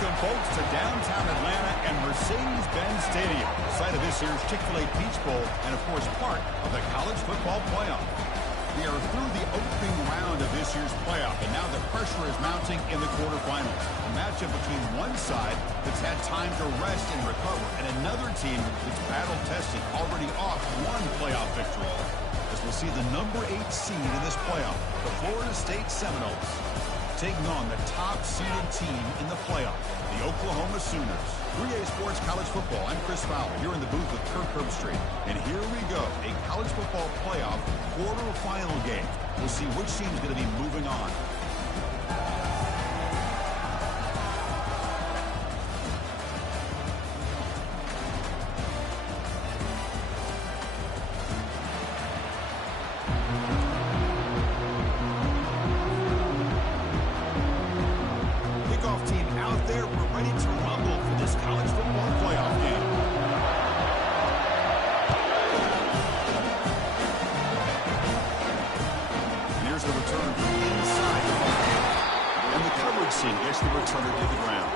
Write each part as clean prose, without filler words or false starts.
Welcome, folks, to downtown Atlanta and Mercedes-Benz Stadium, site of this year's Chick-fil-A Peach Bowl and, of course, part of the college football playoff. We are through the opening round of this year's playoff, and now the pressure is mounting in the quarterfinals. A matchup between one side that's had time to rest and recover, and another team that's battle-tested, already off one playoff victory. As we'll see the number 8 seed in this playoff, the Florida State Seminoles, taking on the top-seeded team in the playoff, the Oklahoma Sooners. 3A Sports College Football. I'm Chris Fowler here in the booth with Kirk Herbstreit. And here we go, a college football playoff quarterfinal game. We'll see which team is going to be moving on. Gets the returner to the ground.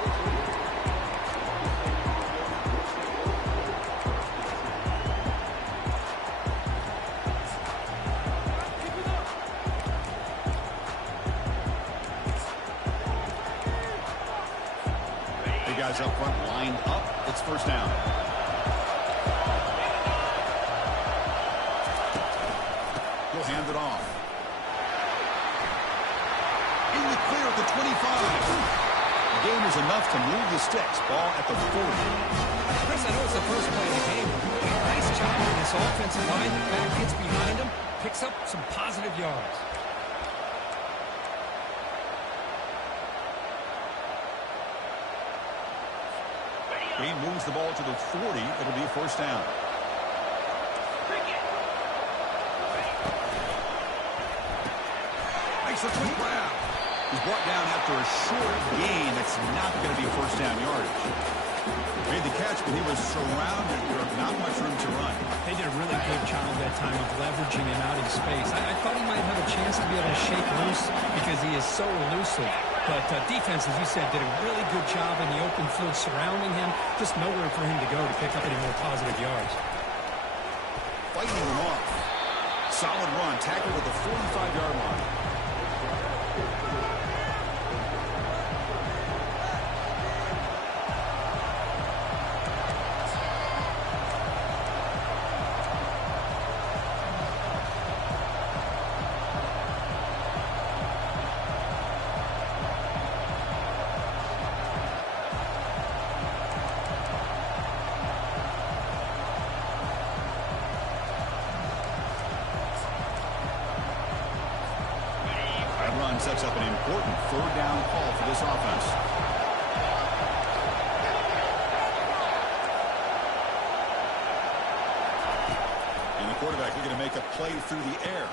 The guys up front line up. It's first down. He'll hand it off. In the clear at the 25. The game is enough to move the sticks. Ball at the 40. Chris, I know it's the first play of the game, but nice job on this offensive line. The back gets behind him, picks up some positive yards. He moves the ball to the 40. It'll be first down. Makes the quick grab. He's brought down after a short gain. That's not going to be first down yardage. Made the catch, but he was surrounded. There was not much room to run. They did a really good job that time of leveraging him out in space. I thought he might have a chance to be able to shake loose because he is so elusive. But defense, as you said, did a really good job in the open field surrounding him. Just nowhere for him to go to pick up any more positive yards. Fighting him off. Solid run. Tackled at the 45-yard line. Sets up an important third down call for this offense. And the quarterback looking to make a play through the air.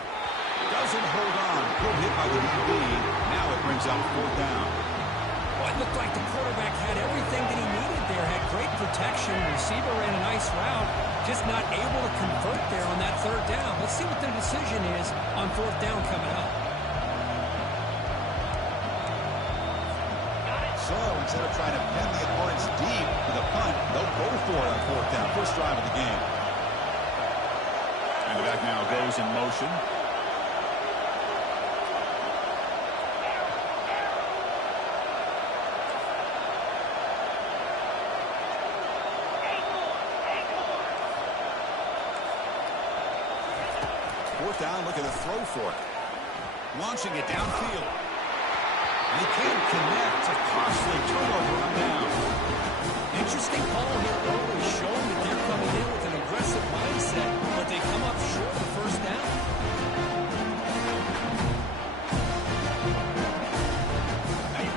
Doesn't hold on. Good hit by the DB. Now it brings up fourth down. Well, it looked like the quarterback had everything that he needed there. Had great protection. Receiver ran a nice route. Just not able to convert there on that third down. Let's see what their decision is on fourth down coming up. So instead of trying to pin the opponents deep with a punt, they'll go for it on fourth down. First drive of the game. And the back now goes in motion. Fourth down, look at the throw for it. Launching it downfield. They can't connect. A costly turnover on down. Interesting call here early, showing that they're coming in with an aggressive mindset, but they come up short of the first down.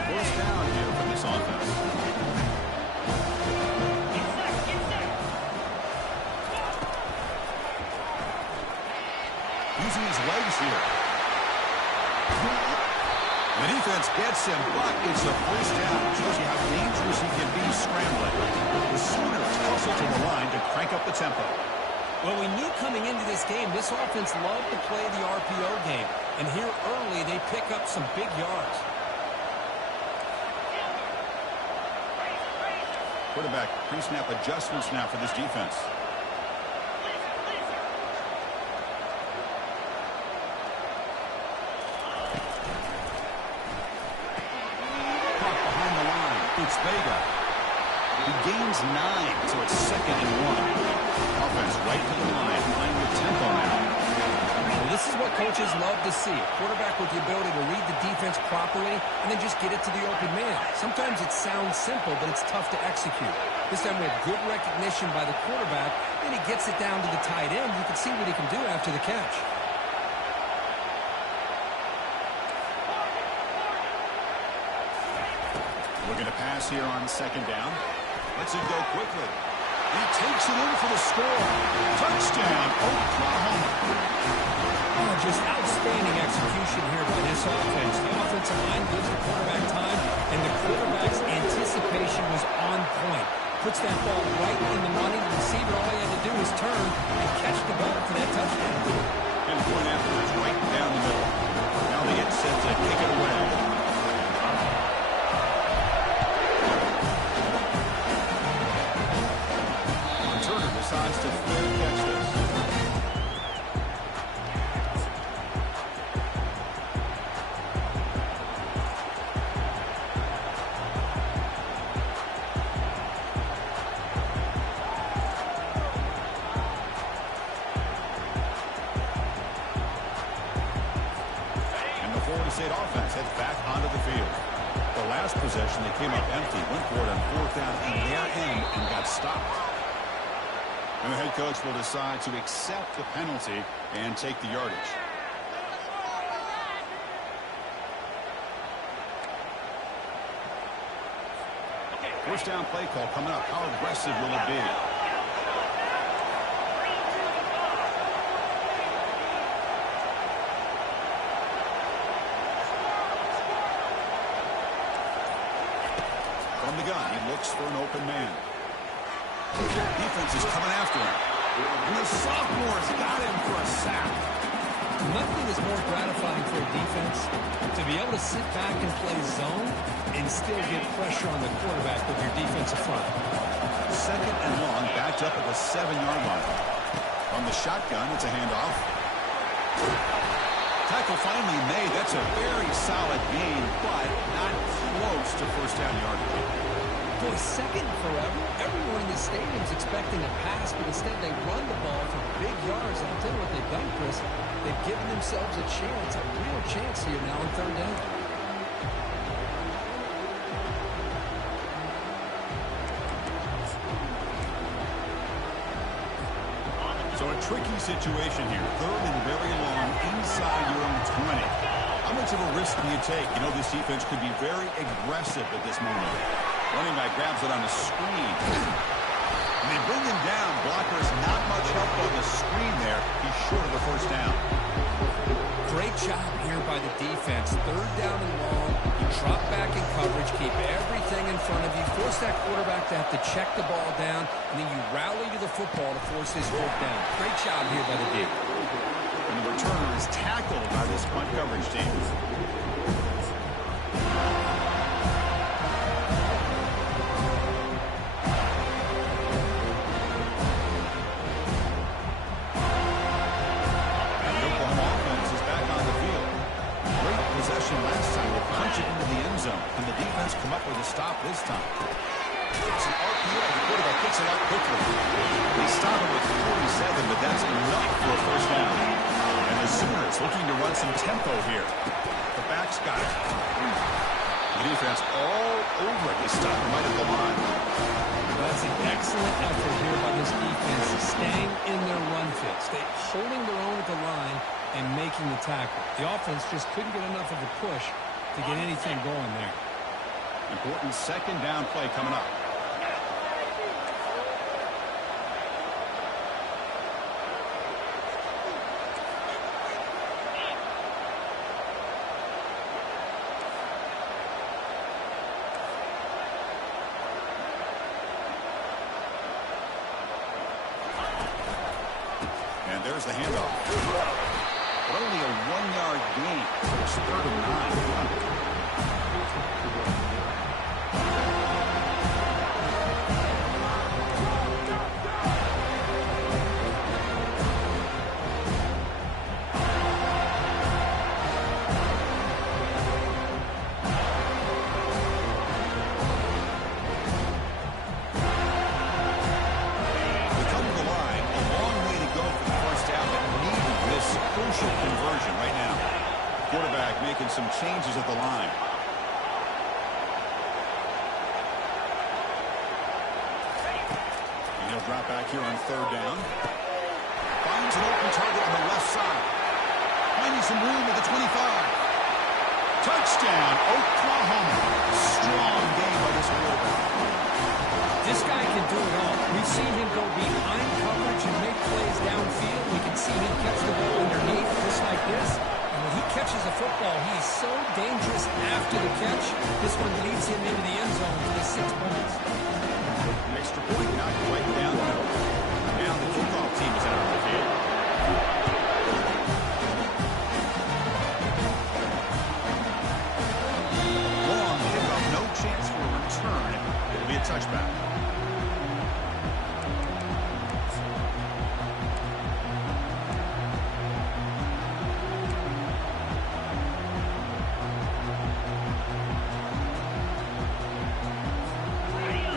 First down here from this offense. Using his legs here. The defense gets him, but it's a first down. Shows you how dangerous he can be scrambling. The Sooners hustle to the line to crank up the tempo. Well, we knew coming into this game, this offense loved to play the RPO game. And here early, they pick up some big yards. Quarterback pre-snap adjustments now for this defense. Caught behind the line. It's Vega. He gains 9, so it's 2nd and 1. Offense right to the line, playing with tempo now. Well, this is what coaches love to see. A quarterback with the ability to read the defense properly and then just get it to the open man. Sometimes it sounds simple, but it's tough to execute. This time we have good recognition by the quarterback, and he gets it down to the tight end. You can see what he can do after the catch. Looking to pass here on 2nd down. Lets it go quickly. He takes it in for the score. Touchdown, Oklahoma. Oh, just outstanding execution here by this offense. The offensive line gives the quarterback time, and the quarterback's anticipation was on point. Puts that ball right in the money. The receiver, all he had to do was turn and catch the ball for that touchdown. And point after is right down the middle. Now they get set to kick it away. Decides to fair catch this. And the Florida State offense heads back onto the field. The last possession, they came up empty, went for it on 4th down in their end and got stopped. And the head coach will decide to accept the penalty and take the yardage. First down play call coming up. How aggressive will it be? From the gun, he looks for an open man. Defense is coming after him. And the sophomore's got him for a sack. Nothing is more gratifying for a defense to be able to sit back and play zone and still get pressure on the quarterback with your defensive front. 2nd and long, backed up at the 7-yard line. From the shotgun, it's a handoff. Tackle finally made. That's a very solid gain, but not close to first down yardage. Boy, 2nd forever. Everyone in the stadium's expecting a pass, but instead they run the ball for big yards. And I'll tell you what they've done, Chris. They've given themselves a chance, a real chance here now on 3rd down. So a tricky situation here. 3rd and very long inside your own 20. How much of a risk do you take? You know, this defense could be very aggressive at this moment. Running back grabs it on the screen. And they bring him down. Blocker's not much help on the screen there. He's short of the first down. Great job here by the defense. 3rd down and long. You drop back in coverage, keep everything in front of you, force that quarterback to have to check the ball down, and then you rally to the football to force his 4th down. Great job here by the D. And the returner is tackled by this punt coverage team. Last time they punch it into the end zone, and the defense come up with a stop this time. It's an RPO. The quarterback kicks it out quickly. They stop it with 47, but that's enough for a first down. And the Sooners looking to run some tempo here. The back's got it. The defense all over it. They stop him right at the line. That's an excellent effort here by this defense, staying in their run fix. They holding their own at the line and making the tackle. The offense just couldn't get enough of a push to get anything going there. Important 2nd down play coming up. And there's the handoff. But only a 1-yard gain. So it's 3rd and 9. quarterback making some changes at the line. And he'll drop back here on third down. Finds an open target on the left side. Finding some room at the 25. Touchdown, Oklahoma. Strong game by this quarterback. This guy can do it all. We've seen him go behind coverage and make plays downfield. We can see him catch the ball underneath, just like this. And when he catches a football, he's so dangerous after the catch. This one leads him into the end zone for the 6 points. An extra point, not quite down the middle. Now the kickoff team is out of the field. Long kickoff, no chance for a return. It'll be a touchback.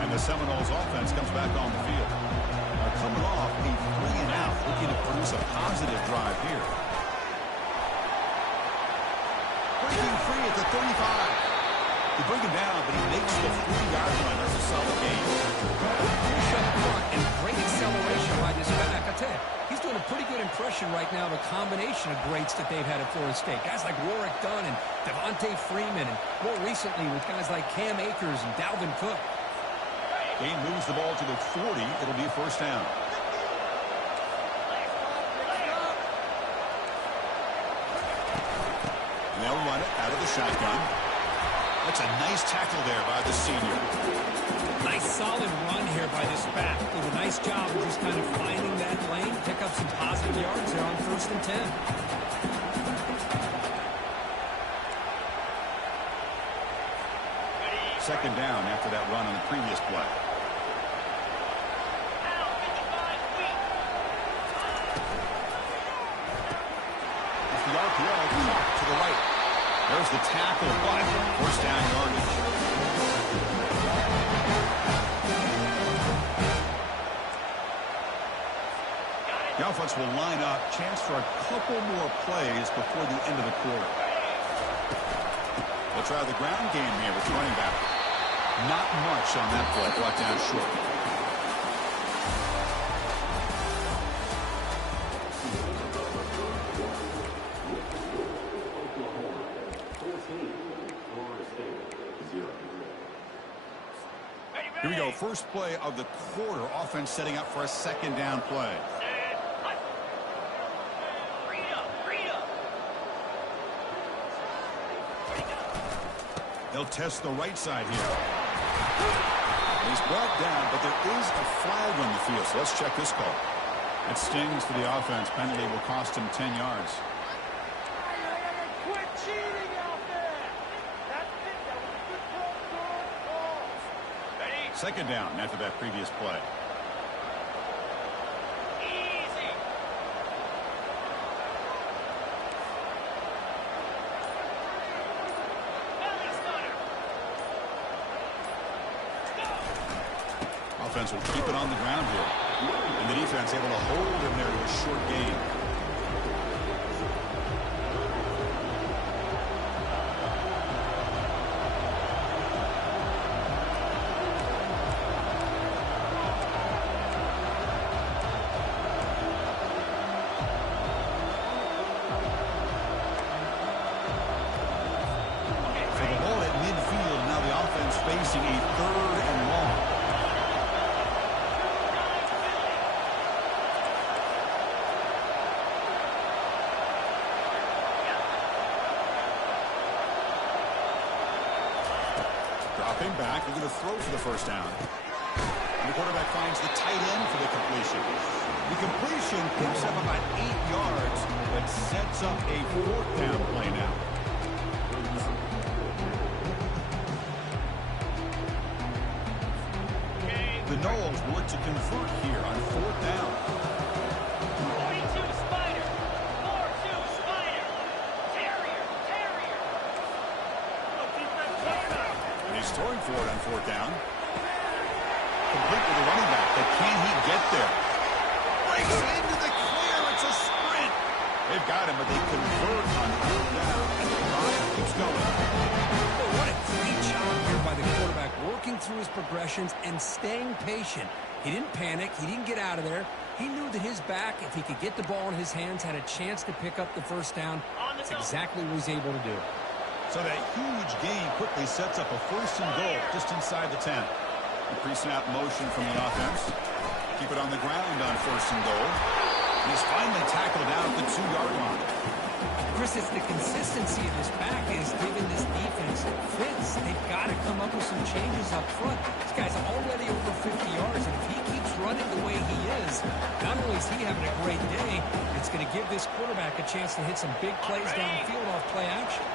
The Seminoles offense comes back on the field. Now coming off a 3-and-out, looking to produce a positive drive here. Breaking free at the 35. They bring him down, but he makes the 3-yard line. That's a solid game. Push up front and great acceleration by this back. I tell you, he's doing a pretty good impression right now of a combination of greats that they've had at Florida State. Guys like Warwick Dunn and Devontae Freeman, and more recently with guys like Cam Akers and Dalvin Cook. Game moves the ball to the 40. It'll be a first down. And they'll run it out of the shotgun. That's a nice tackle there by the senior. Nice solid run here by this back. Did a nice job of just kind of finding that lane, pick up some positive yards there on 1st and 10. Second down after that run on the previous play. The RPO to the right. There's the tackle, but first down yardage. The offense will line up. Chance for a couple more plays before the end of the quarter. They'll try the ground game here with running back. Not much on that play. Brought down short. Here we go. First play of the quarter. Offense setting up for a second down play. They'll test the right side here. He's brought down, but there is a flag on the field. So let's check this call. It stings for the offense. Penalty will cost him 10 yards. Quit cheating out there. That's it. That was a good call. Ready? Second down after that previous play. Easy. Belly stunner. Offense will keep it on the ground here. And the defense able to hold him there to a short gain. For the ball at midfield, now the offense facing a 3rd and long. Dropping back, they're going to throw for the first down. And the quarterback finds the tight end for the completion. The completion picks up about 8 yards, but sets up a 4th down play now. The Noles will look to convert here on 4th down. 42 Spider. 4-2 Spider. Terrier. And he's throwing for it on 4th down. Complete with the running back, but can he get there? Breaks into the clear. It's a sprint. They've got him, but they convert on third down. And the drive keeps going. Well, what a great job here by the quarterback, working through his progressions and staying patient. He didn't panic. He didn't get out of there. He knew that his back, if he could get the ball in his hands, had a chance to pick up the first down. That's exactly what he's able to do. So that huge gain quickly sets up a first and goal just inside the 10. The pre-snap motion from the offense. Keep it on the ground on first and goal. And he's finally tackled down at the 2-yard line. Chris, it's the consistency of his back is giving this defense fits. They've got to come up with some changes up front. This guy's already over 50 yards, and if he keeps running the way he is, not only is he having a great day, it's going to give this quarterback a chance to hit some big plays downfield off play action.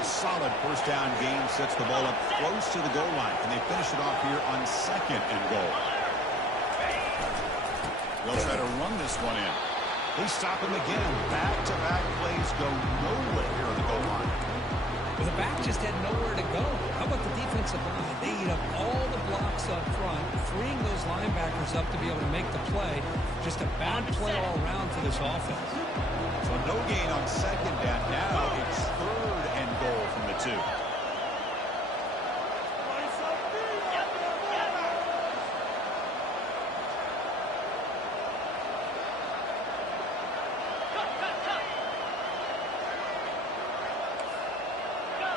A solid first down gain sets the ball up close to the goal line, and they finish it off here on second and goal. They'll try to run this one in. They stop him again. Back-to-back plays go nowhere here on the goal line. Well, the back just had nowhere to go. How about the defensive line? They eat up all the blocks up front, freeing those linebackers up to be able to make the play. Just a bad play all around for this offense. So no gain on second down. Now it's third and goal from the 2.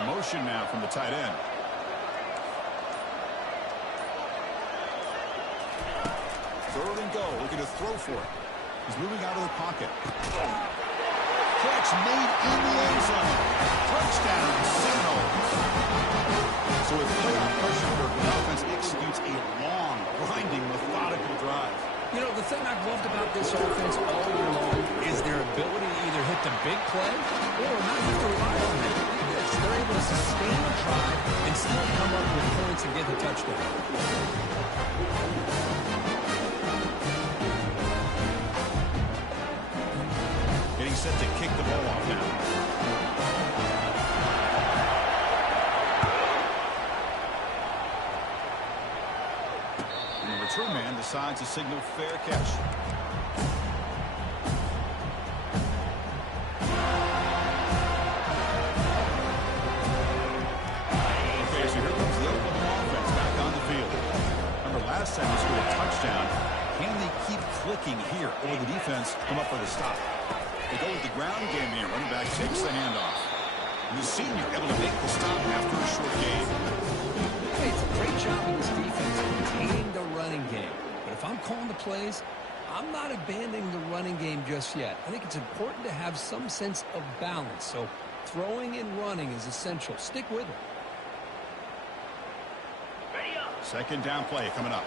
Motion now from the tight end. Third and goal, looking to throw for it. He's moving out of the pocket. Catch made in the end zone. Touchdown, Seminoles. So with playoff pressure, the offense executes a long, grinding, methodical drive. You know, the thing I've loved about this offense all year long is their ability to either hit the big play or not have to rely on it. They're able to sustain the drive and still come up with points and get the touchdown. Getting set to kick the ball off now. And the return man decides to signal fair catch. Last time he scored a touchdown. Can they keep clicking here, or the defense come up with a stop? They go with the ground game here. Running back takes the handoff. And the senior able to make the stop after a short game. Hey, it's a great job of this defense containing the running game. But if I'm calling the plays, I'm not abandoning the running game just yet. I think it's important to have some sense of balance. So throwing and running is essential. Stick with it. Second down play coming up.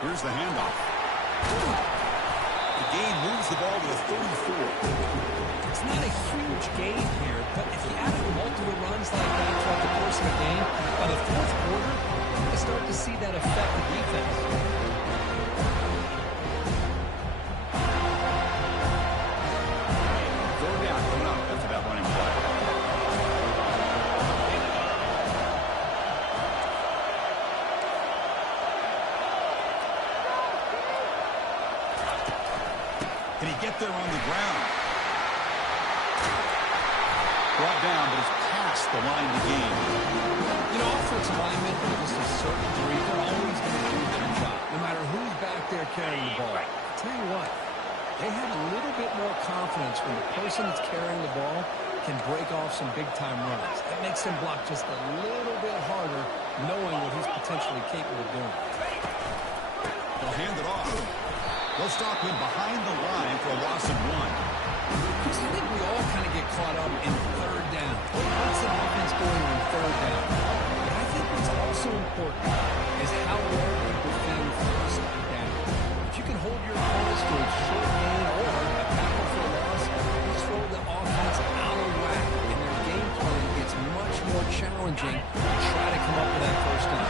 Here's the handoff. The gain moves the ball to the 34. It's not a huge gain here, but if you add multiple runs like that throughout the course of the game, by the fourth quarter, you're going to start to see that affect the defense. Can he get there on the ground? Brought down, but it's past the line of the game. You know, offensive linemen, to just a certain degree, they're always going to do their job, no matter who's back there carrying the ball. I'll tell you what, they have a little bit more confidence when the person that's carrying the ball can break off some big-time runs. That makes them block just a little bit harder, knowing what he's potentially capable of doing. They'll hand it off. They'll stop him behind the line for a loss of 1. Because I think we all kind of get caught up in third down. What's the offense doing on third down? But I think what's also important is how well they defend first down. If you can hold your opponents to a short gain or a tackle for a loss, you throw the offense out of whack, and their game plan gets much more challenging to try to come up with that first down.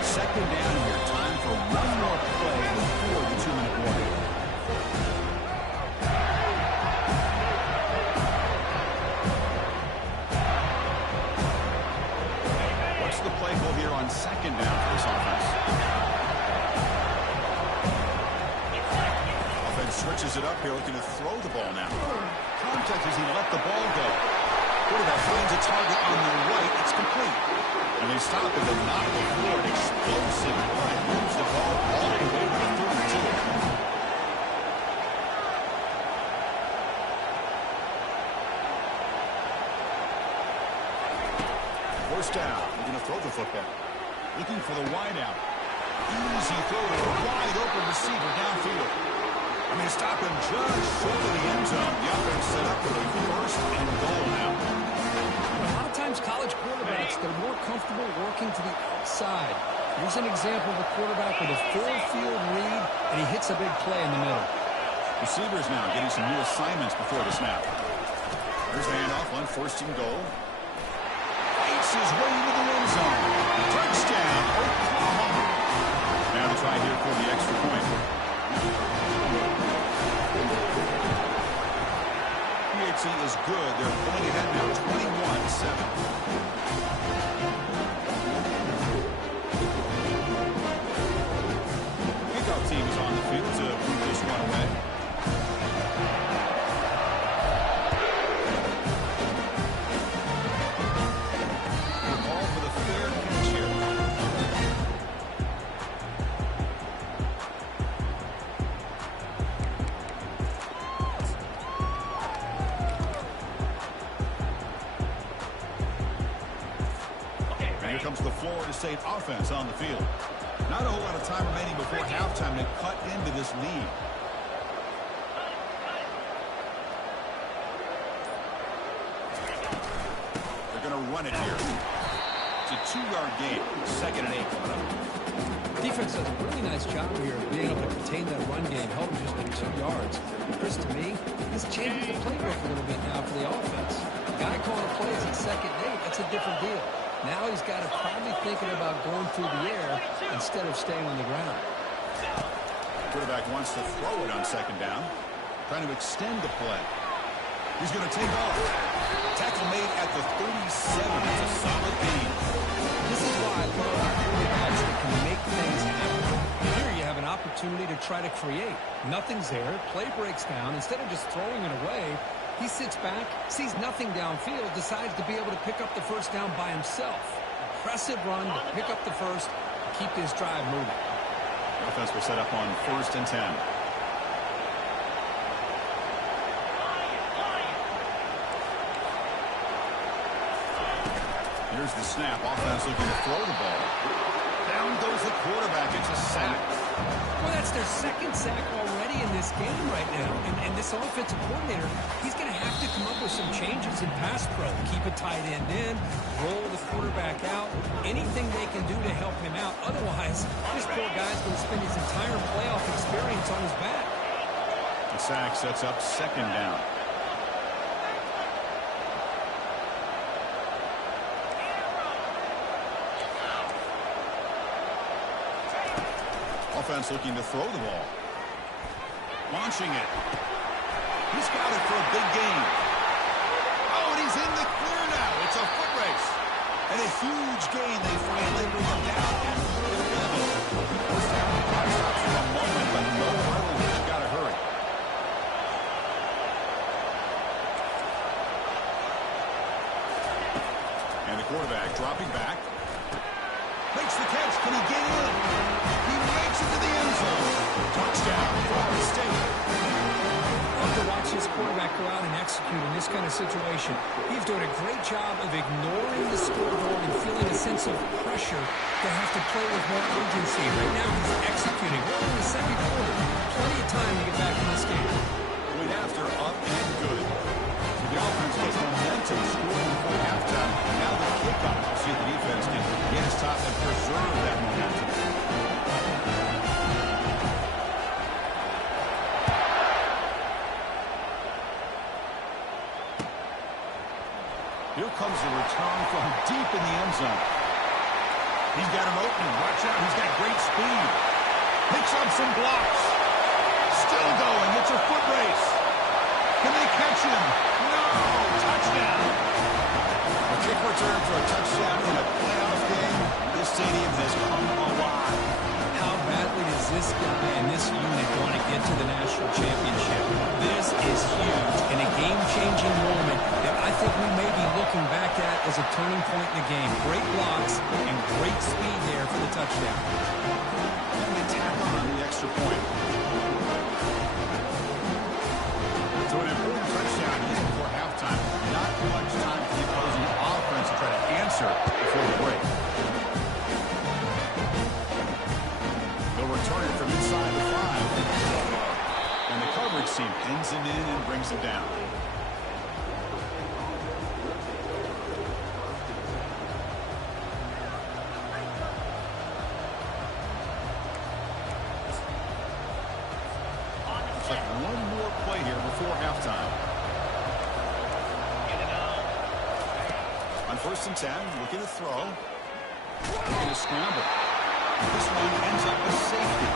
Second down here. Time for one more play before the 2-minute warning. it up here, looking to throw the ball now. Contact as he let the ball go. Quarterback finds a target on the right. It's complete. And they stop it, but not before an explosive run. Moves the ball all the way to the 32. First down. They're going to throw the football. Looking for the wide out. Easy throw to a wide open receiver downfield. And they stop him just short of the end zone. The offense set up for a first and goal now. A lot of times college quarterbacks, they're more comfortable working to the outside. Here's an example of a quarterback with a full field read, and he hits a big play in the middle. Receivers now getting some new assignments before the snap. There's the handoff on first and goal. Fights his way into the end zone. Touchdown, Oklahoma. Now to try here for the extra point. PHC is good. They're pulling ahead now, 21-7. Kickoff team is on the field to move this one away. Comes the Florida State offense on the field. Not a whole lot of time remaining before halftime to cut into this lead. They're going to run it here. It's a 2-yard gain. 2nd and 8 coming up. Defense does a really nice job here of being able to contain that run game, held him just at 2 yards. Chris, to me, this changes the playbook a little bit now for the offense. The guy calling plays at 2nd and 8, that's a different deal. Now he's got to probably thinking about going through the air instead of staying on the ground. Quarterback wants to throw it on 2nd down. Trying to extend the play. He's going to take off. Tackle made at the 37. It's a solid gain. This is why I love quarterbacks that can make things happen. Here you have an opportunity to try to create. Nothing's there. Play breaks down. Instead of just throwing it away, he sits back, sees nothing downfield, decides to be able to pick up the first down by himself. Impressive run to pick up the first, keep this drive moving. The offense will set up on 1st and 10. Here's the snap. Offense looking to throw the ball. Down goes the quarterback. It's a sack. Well, that's their 2nd sack already in this game right now. And this offensive coordinator, he's going to have to come up with some changes in pass pro. Keep a tight end in, roll the quarterback out, anything they can do to help him out. Otherwise, this poor guy's going to spend his entire playoff experience on his back. The sack sets up 2nd down. Offense looking to throw the ball. Launching it. He's got it for a big gain. Oh, and he's in the clear now. It's a foot race. And a huge gain. They finally bring him down at the 11. First down, the clock stops for a moment, but no hurry. They've got to hurry. And the quarterback dropping back. Makes the catch. Can he get in? He makes it to the end zone. Touchdown, Florida State. Love to watch this quarterback go out and execute in this kind of situation. He's doing a great job of ignoring the scoreboard and feeling a sense of pressure to have to play with more urgency. Right now, he's executing. We're in the 2nd quarter. Plenty of time to get back in this game. Point after, up and good. So the offense gets momentum scoring before halftime. Now the kickoff. We'll see if the defense can get his top and preserve that momentum. Here comes the return from deep in the end zone. He's got him open. Watch out. He's got great speed. Picks up some blocks. Still going. It's a foot race. Can they catch him? No. Touchdown. A kick return for a touchdown in a playoff game. This stadium has come alive. How badly does this guy and this unit want to get to the national championship. This is huge and a game-changing moment that I think we may be looking back at as a turning point in the game. Great blocks and great speed there for the touchdown. And they tack on the extra point. So an important touchdown even before halftime. Not much time for the opposing offense to try to answer before the break. They'll return it from inside the 5. And the coverage team pins him in and brings him down. It's like one more play here before halftime. On 1st and 10, looking to throw. Looking to scramble. This one ends up a safety.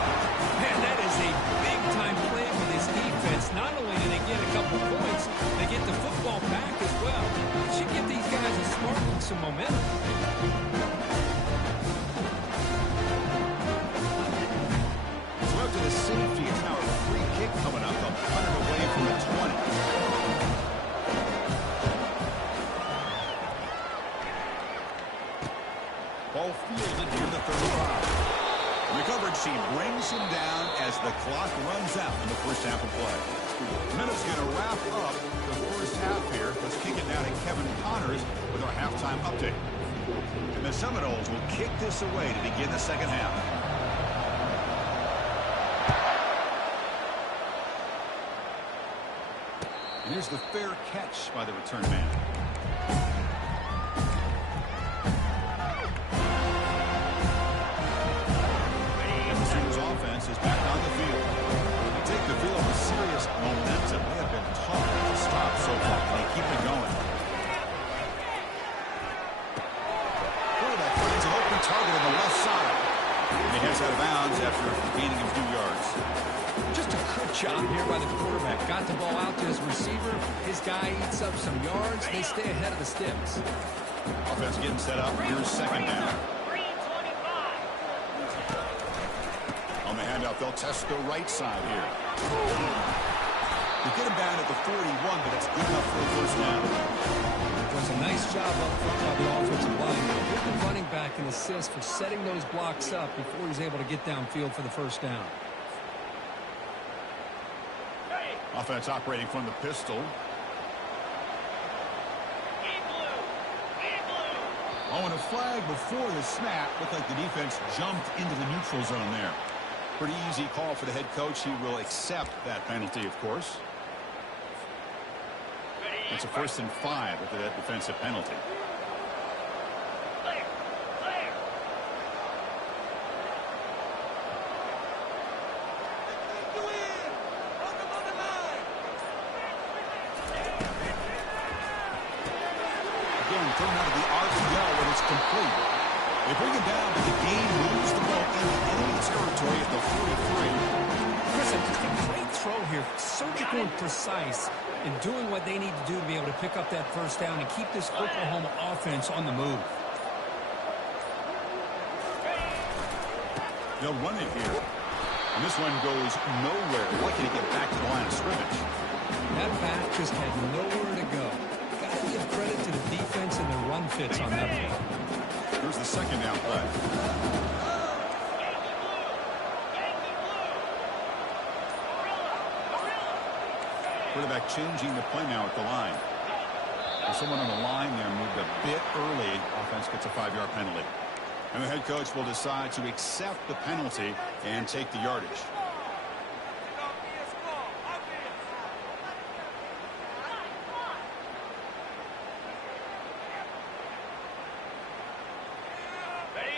Man, that is a big-time play for this defense. Not only do they get a couple points, they get the football back as well. It should give these guys a spark and some momentum. So after the safety, it's now a free kick coming up. They'll punt it away from the 20. Ball fielded near the 35. The coverage team brings him down as the clock runs out in the first half of play. Minutes going to wrap up the first half here. Let's kick it down to Kevin Connors with our halftime update. And the Seminoles will kick this away to begin the second half. And here's the fair catch by the return man. Offense is back on the field. They take the field with serious momentum. They have been tough to stop so far. They keep it going. Quarterback finds an open target on the left side. And he heads out of bounds after gaining a few yards. Just a good job here by the quarterback. Got the ball out to his receiver. His guy eats up some yards. They stay ahead of the sticks. Offense getting set up. Here's second down. On the handout, they'll test the right side here. They get him down at the 41, but it's good enough for a first down. Does a nice job up front by the offensive line. Give the running back an assist for setting those blocks up before he's able to get downfield for the first down. Offense operating from the pistol. Oh, and a flag before the snap. Looked like the defense jumped into the neutral zone there. Pretty easy call for the head coach. He will accept that penalty, of course. It's a 1st and 5 with that defensive penalty. Again, thrown out of the RPO when it's complete. They bring him down, but the game moves the ball into enemy territory at the 43. Chris, just a great throw here. Surgical and precise in doing what they need to do to be able to pick up that first down and keep this Oklahoma offense on the move. They'll run it here. And this one goes nowhere. Lucky to get back to the line of scrimmage. That back just had nowhere to go. Got to give credit to the defense and the run fits on that one. Here's the second down play. Quarterback changing the play now at the line. And someone on the line there moved a bit early. Offense gets a 5-yard penalty. And the head coach will decide to accept the penalty and take the yardage.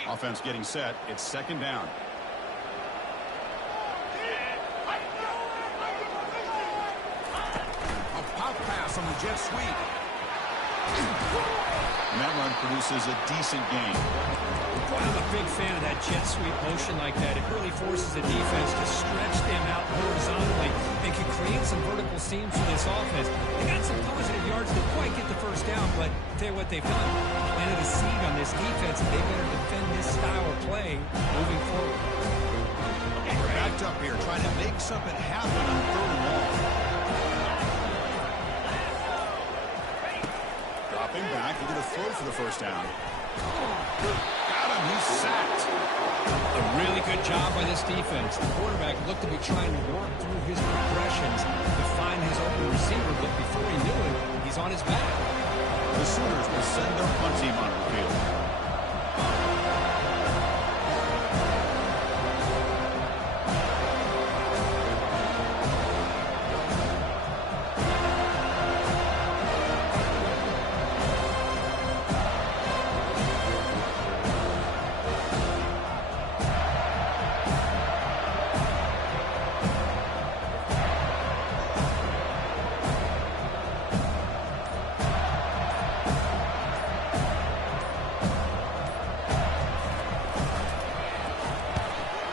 Offense getting set. It's second down. A pop pass on the jet sweep. And that run produces a decent gain. Boy, I'm a big fan of that jet sweep motion like that. It really forces the defense to stretch them out horizontally and can create some vertical seams for this offense. They got some positive yards to quite get the first down, but I'll tell you what they've done. Planted a seed on this defense, and they better defend this style of play moving forward. Picks up at half on 3rd and long. Dropping back, looking to throw for the first down. Got him, he's sacked. A really good job by this defense. The quarterback looked to be trying to work through his progressions to find his open receiver, but before he knew it, he's on his back. The Sooners will send their punt team onto the field.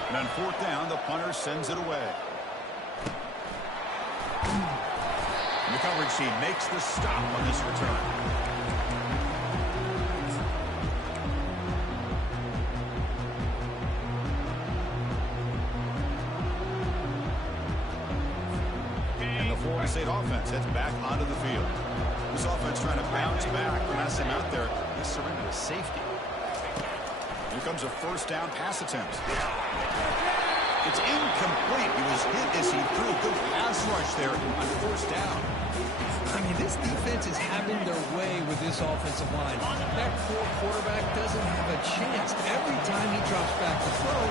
And on 4th down, the punter sends it away. And the coverage team makes the stop on this return. And the Florida State offense heads back onto the field. This offense trying to bounce back. Pass him out there. He surrendered a safety. Here comes a 1st down pass attempt. It's incomplete. He was hit as he threw a good pass rush there on 1st down. I mean, this defense is having their way with this offensive line. That poor quarterback doesn't have a chance. Every time he drops back to throw,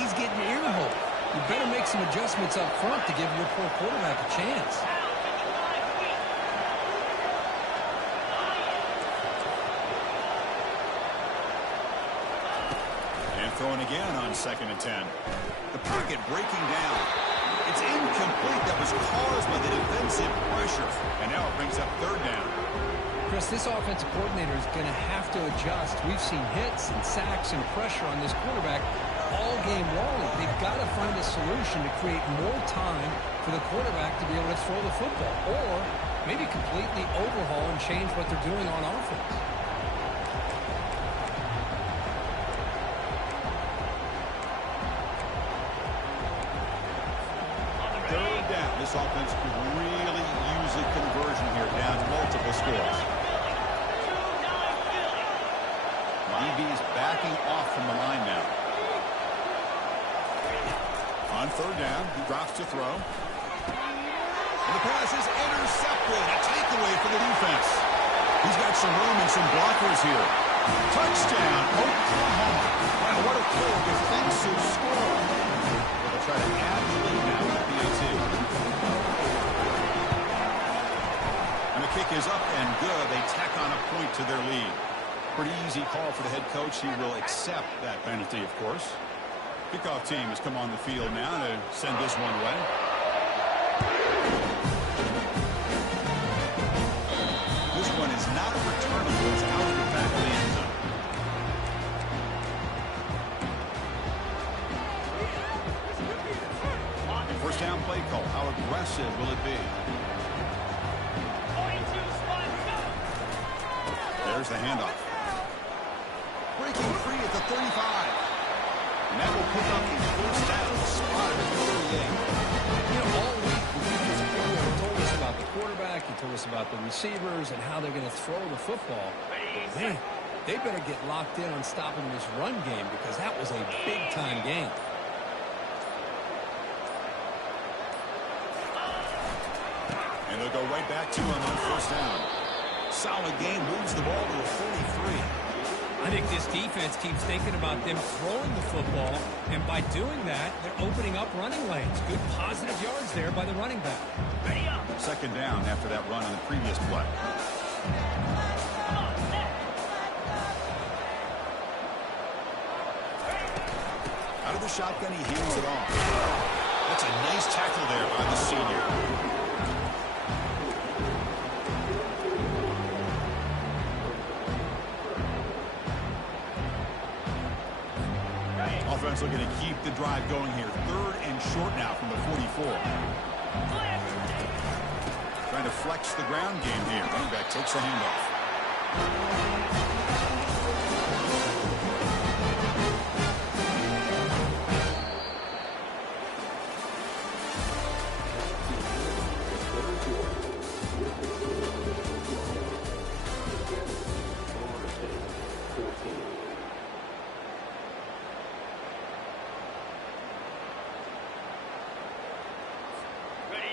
he's getting ear-hole. You better make some adjustments up front to give your poor quarterback a chance. Throwing again on 2nd and 10. The pocket breaking down. It's incomplete. That was caused by the defensive pressure. And now it brings up 3rd down. Chris, this offensive coordinator is going to have to adjust. We've seen hits and sacks and pressure on this quarterback all game long. They've got to find a solution to create more time for the quarterback to be able to throw the football. Or maybe completely overhaul and change what they're doing on offense. This offense could really use a conversion here, down multiple scores. DB is backing off from the line now. On 3rd down, he drops to throw. And the pass is intercepted. A takeaway for the defense. He's got some room and some blockers here. Touchdown, Oklahoma. Wow, what a clear defensive score. They'll try to add the lead now with the PAT. Kick is up and good. They tack on a point to their lead. Pretty easy call for the head coach. He will accept that penalty, of course. Kickoff team has come on the field now to send this one away. This one is not returnable. It's out of the back of the end zone. First down play call. How aggressive will it be? There's the handoff. Breaking free at the 35. And that will pick up the 1st down spot at the 38. You know, all week, the defensive coordinator told us about the quarterback. He told us about the receivers and how they're going to throw the football. But man, they better get locked in on stopping this run game because that was a big-time game. And they'll go right back to him on 1st down. Solid game, moves the ball to a 43. I think this defense keeps thinking about them throwing the football, and by doing that, they're opening up running lanes. Good positive yards there by the running back. 2nd down after that run on the previous play. Out of the shotgun, he hands it off. That's a nice tackle there by the senior. Offense looking to keep the drive going here. 3rd and short now from the 44. Trying to flex the ground game here. Running back takes the handoff.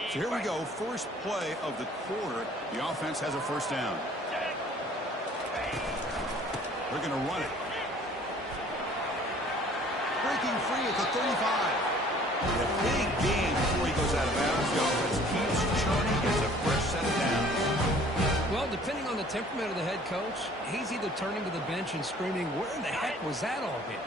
So here we go, first play of the quarter. The offense has a first down. They're going to run it. Breaking free at the 35. A big gain before he goes out of bounds. The offense keeps churning, gets a fresh set of downs. Well, depending on the temperament of the head coach, he's either turning to the bench and screaming, where in the heck was that all been?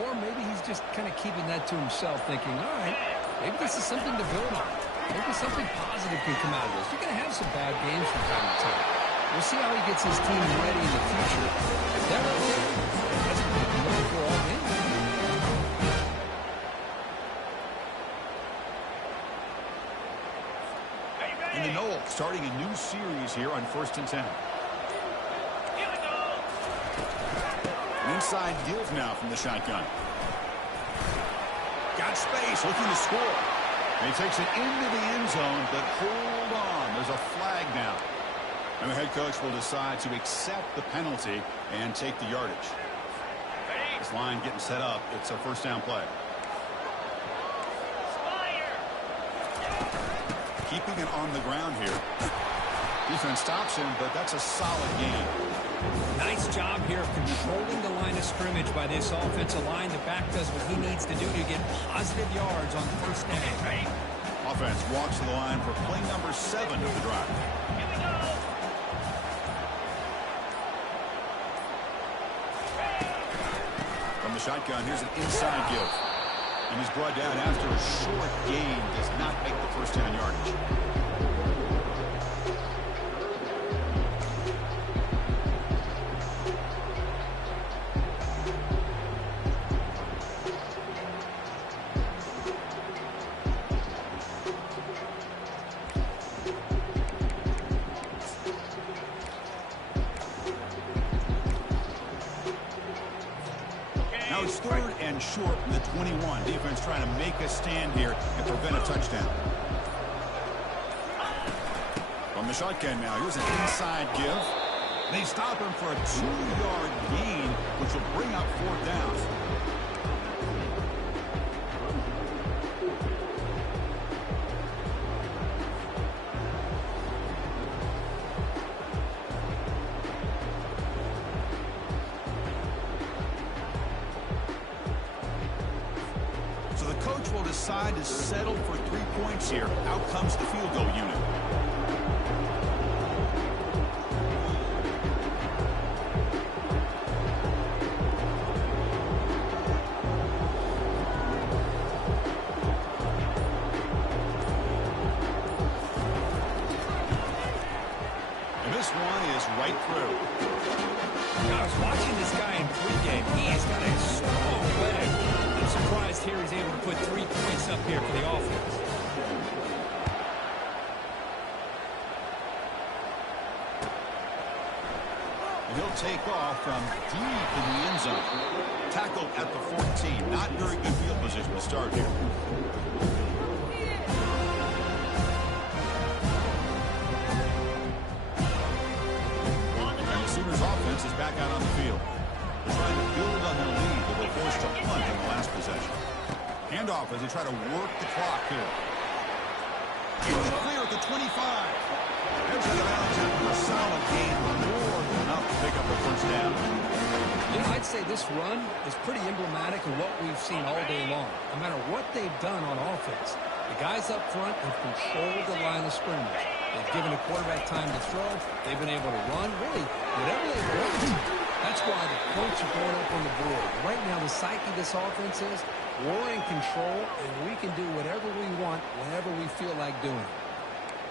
Or maybe he's just kind of keeping that to himself, thinking, all right, maybe this is something to build on. Maybe something positive can come out of this. You're going to have some bad games from time to time. We'll see how he gets his team ready in the future. If they're okay, that's what we're looking for all game. And the Noel starting a new series here on 1st and 10. An inside give now from the shotgun. Got space, looking to score. And he takes it into the end zone, but hold on. There's a flag now. And the head coach will decide to accept the penalty and take the yardage. This line getting set up. It's a first down play. Keeping it on the ground here. Defense stops him, but that's a solid gain. Nice job here of controlling the line of scrimmage by this offensive line. The back does what he needs to do to get positive yards on first down. Offense walks to the line for play number 7 of the drive. From the shotgun, here's an inside give. And he's brought down after a short gain. Does not make the first down yardage. Now it's 3rd and short from the 21. Defense trying to make a stand here and prevent a touchdown. From the shotgun now, here's an inside give. They stop him for a 2-yard gain, which will bring up 4th down. So the coach will decide to settle for 3 points here. Out comes the field goal unit. And this one is right through. I was watching this guy in pregame. He has got a strong leg. I'm surprised here he's able to put 3 points up here for the offense. And he'll take off from deep in the end zone. Tackled at the 14. Not very good field position to start here. And the Sooners offense is back out on the field. They're trying to build on their lead. They were forced to punt in the last possession. Handoff as they try to work the clock here. It's clear at the 25. Heads out of bounds after a solid gain, more than enough to pick up a first down. You know, I'd say this run is pretty emblematic of what we've seen all day long. No matter what they've done on offense, the guys up front have controlled the line of scrimmage. They've given the quarterback time to throw. They've been able to run, really, whatever they want to. That's why the points are going up on the board. Right now, the psyche of this offense is we're in control, and we can do whatever we want whenever we feel like doing it.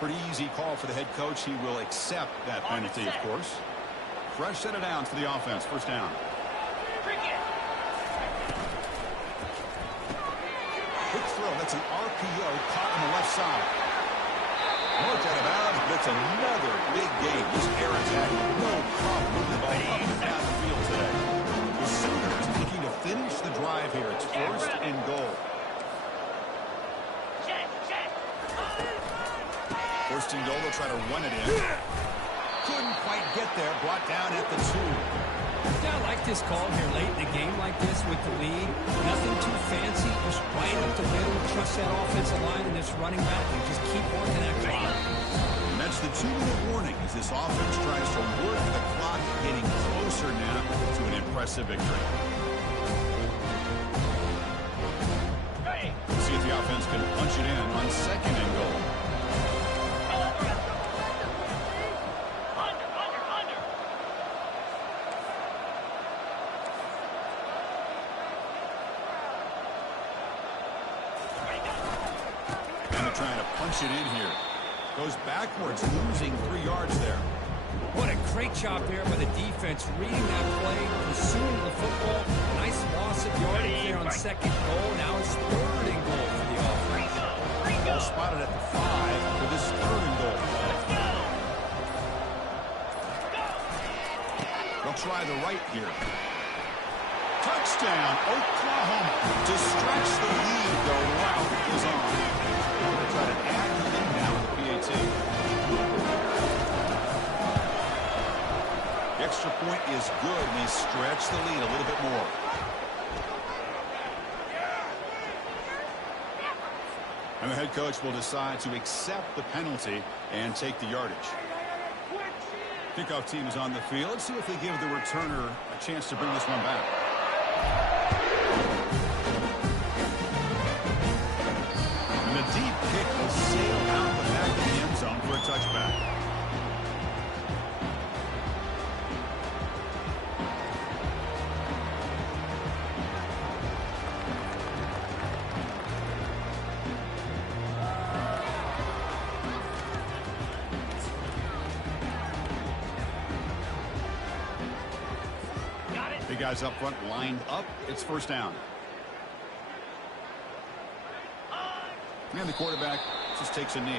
Pretty easy call for the head coach. He will accept that penalty, of course. Fresh set of downs for the offense. First down. Quick throw. That's an RPO caught on the left side. Marked out of bounds, but it's another big game. This air attack, no problem moving the ball up and down the field today. The Sooners looking to finish the drive here. It's 1st and goal. 1st and goal, they'll try to run it in. Couldn't quite get there. Brought down at the 2. Yeah, I like this call here late in the game like this with the lead. Nothing too fancy, just right up the middle. Trust set offensive line and this running back and just keep working that clock. And that's the 2-minute warning as this offense tries to work the clock, getting closer now to an impressive victory. Let's see if the offense can punch it in on 2nd and goal. Trying to punch it in here. Goes backwards, losing 3 yards there. What a great job there by the defense, reading that play, pursuing the football. Nice loss of yardage there on 2nd goal. Now it's 3rd and goal for the offense. Ball spotted at the 5 for this 3rd and goal. They'll try the right here. Touchdown, Oklahoma. To stretch the lead, the route is on. Try to add the lead now with the PAT. The extra point is good, and they stretch the lead a little bit more. And the head coach will decide to accept the penalty and take the yardage. Kickoff team is on the field. Let's see if they give the returner a chance to bring this one back. And the deep kick will sail out the back of the end zone for a touchback. Big guys up front lined up. It's 1st down. And the quarterback just takes a knee.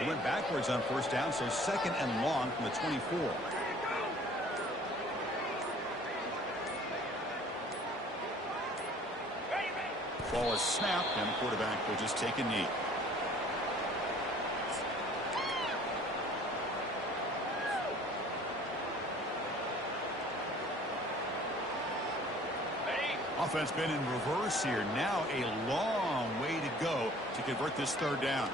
He went backwards on 1st down, so 2nd and long from the 24. Ball is snapped, and the quarterback will just take a knee. Offense been in reverse here. Now a long way to go to convert this 3rd down.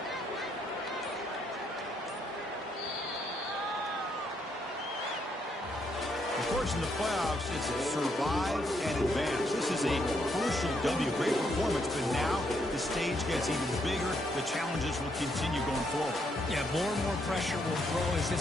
Of course, in the playoffs, it's survive and advance. This is a crucial W. Great performance, but now the stage gets even bigger. The challenges will continue going forward. Yeah, more and more pressure will grow as this